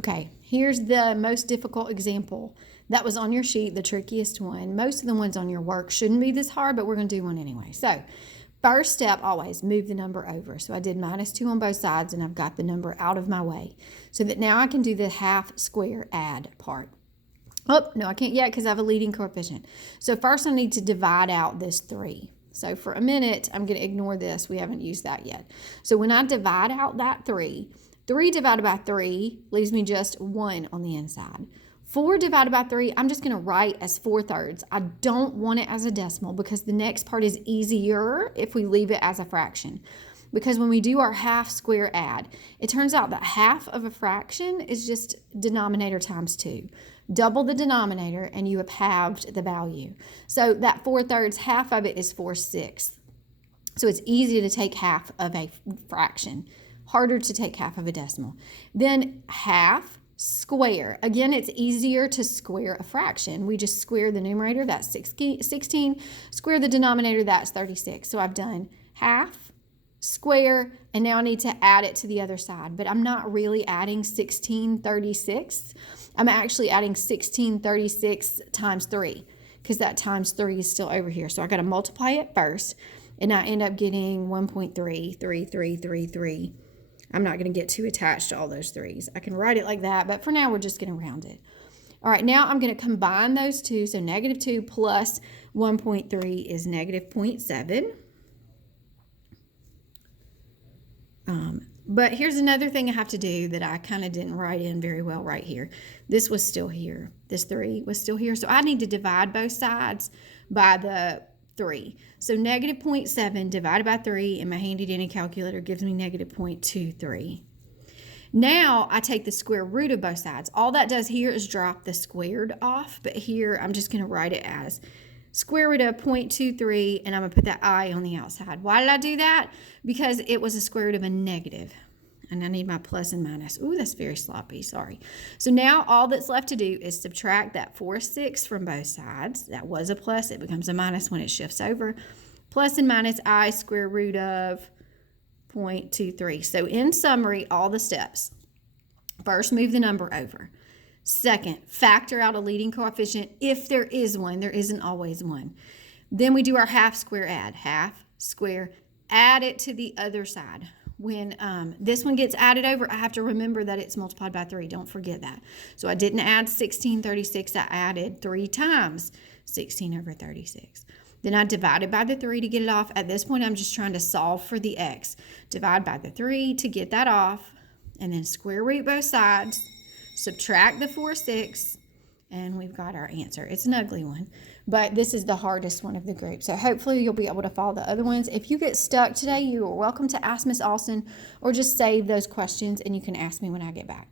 Okay, here's the most difficult example that was on your sheet, the trickiest one. Most of the ones on your work shouldn't be this hard, but we're going to do one anyway. So first step, always move the number over. So I did -2 on both sides, and I've got the number out of my way so that now I can do the half square add part. Oh, no, I can't yet because I have a leading coefficient. So first I need to divide out this 3. So for a minute, I'm going to ignore this. We haven't used that yet. So when I divide out that 3 divided by 3 leaves me just 1 on the inside. 4 divided by 3, I'm just going to write as 4/3. I don't want it as a decimal because the next part is easier if we leave it as a fraction. Because when we do our half square add, it turns out that half of a fraction is just denominator times 2. Double the denominator and you have halved the value. So that 4/3, half of it is 4/6. So it's easy to take half of a fraction, harder to take half of a decimal. Then half square. Again, it's easier to square a fraction. We just square the numerator, that's 16, square the denominator, that's 36. So I've done half square, and now I need to add it to the other side. But I'm not really adding 16/36. I'm actually adding 16/36 times 3 because that times 3 is still over here. So I got to multiply it first, and I end up getting 1.33333. I'm not going to get too attached to all those 3's. I can write it like that, but for now we're just going to round it. All right, now I'm going to combine those two. So -2 plus 1.3 is -0.7. But here's another thing I have to do that I kind of didn't write in very well right here. This was still here. This 3 was still here. So I need to divide both sides by the 3. So -0.7 divided by 3 in my handy dandy calculator gives me -0.23. Now I take the square root of both sides. All that does here is drop the squared off, but here I'm just going to write it as square root of 0.23, and I'm going to put that I on the outside. Why did I do that? Because it was a square root of a negative, and I need my plus and minus. Ooh, that's very sloppy, sorry. So now all that's left to do is subtract that 4/6 from both sides. That was a plus, it becomes a minus when it shifts over. Plus and minus I square root of 0.23. So in summary, all the steps. First, move the number over. Second, factor out a leading coefficient if there is one. There isn't always one. Then we do our half square add. Half square, add it to the other side. When this one gets added over, I have to remember that it's multiplied by 3. Don't forget that. So I didn't add 16/36. I added 3 times 16/36. Then I divided by the 3 to get it off. At this point, I'm just trying to solve for the x. Divide by the 3 to get that off, and then square root both sides. Subtract the 4/6, and we've got our answer. It's an ugly one, but this is the hardest one of the group. So hopefully you'll be able to follow the other ones. If you get stuck today, you are welcome to ask Miss Austin or just save those questions, and you can ask me when I get back.